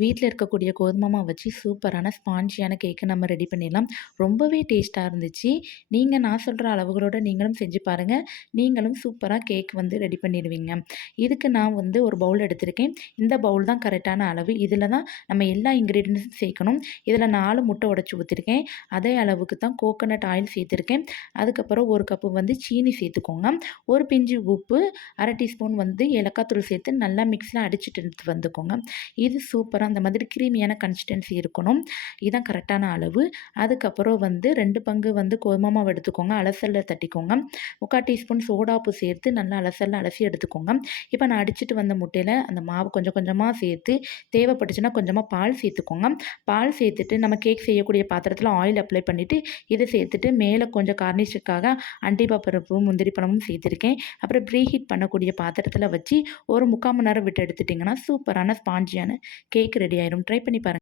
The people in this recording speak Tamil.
வீட்ல இருக்கக்கூடிய கோதுமை மாவு வச்சு சூப்பரான ஸ்பான்ஜியான கேக்க நம்ம ரெடி பண்ணிடலாம். ரொம்பவே டேஸ்ட்டா இருந்துச்சு. நான் சொல்ற அளவுகளோட நீங்களும் செஞ்சு பாருங்க. நீங்களும் சூப்பரா கேக் வந்து ரெடி பண்ணிடுவீங்க. இதுக்கு நான் வந்து ஒரு பவுல் எடுத்திருக்கேன். இந்த பவுல் தான் கரெக்டான அளவு. இதில தான் நம்ம எல்லா இன்கிரீடியன்ட்ஸும் சேர்க்கணும். இதில 4 முட்டை உடைச்சு ஊத்திருக்கேன். அதே அளவுக்கு தான் கோகோனட் ஆயில் சேர்த்துருக்கேன். அதுக்கப்புறம் 1 கப்பு வந்து சீனி சேர்த்துக்கோங்க. ஒரு பிஞ்சு உப்பு, 1/2 டீஸ்பூன் வந்து ஏலக்காய் தூள் சேர்த்து நல்லா மிக்ஸில அடிச்சுட்டு எடுத்து வந்துக்கோங்க. இது சூப்பரா அந்த மாதிரி கிரீமியான கன்சிஸ்டன்சி இருக்கணும். இதான் கரெக்டான அளவு. அதுக்கப்புறம் வந்து 2 பங்கு வந்து கோதுமை மாவு எடுத்துக்கோங்க. அலசல்ல தட்டிக்கோங்க. 3/4 டீஸ்பூன் சோடா உப்பு சேர்த்து நல்லா அலசல்ல அலசி எடுத்துக்கோங்க. இப்போ நான் அடிச்சுட்டு வந்த முட்டையில அந்த மாவு கொஞ்சம் கொஞ்சமா சேர்த்து, தேவைப்பட்டுச்சுன்னா கொஞ்சமா பால் சேர்த்துக்கோங்க. பால் சேர்த்துட்டு நம்ம கேக் செய்யக்கூடிய பாத்திரத்தில ஆயில் அப்ளை பண்ணிட்டு, இத சேர்த்துட்டு மேல கொஞ்சம் கார்னிஷுக்காக அண்டிப்பா பருப்பு, முந்திரி பழமும் சேர்த்துருக்கேன். அப்புறம் ப்ரீ ஹீட் பண்ணக்கூடிய பாத்திரத்தில வச்சு ஒரு 3/4 மணி நேரம் விட்டு எடுத்துட்டிங்கன்னா, சூப்பரான ஸ்பான்ஜியான கேக் ரெடி ஆயிரும். ட்ரை பண்ணி பாருங்க.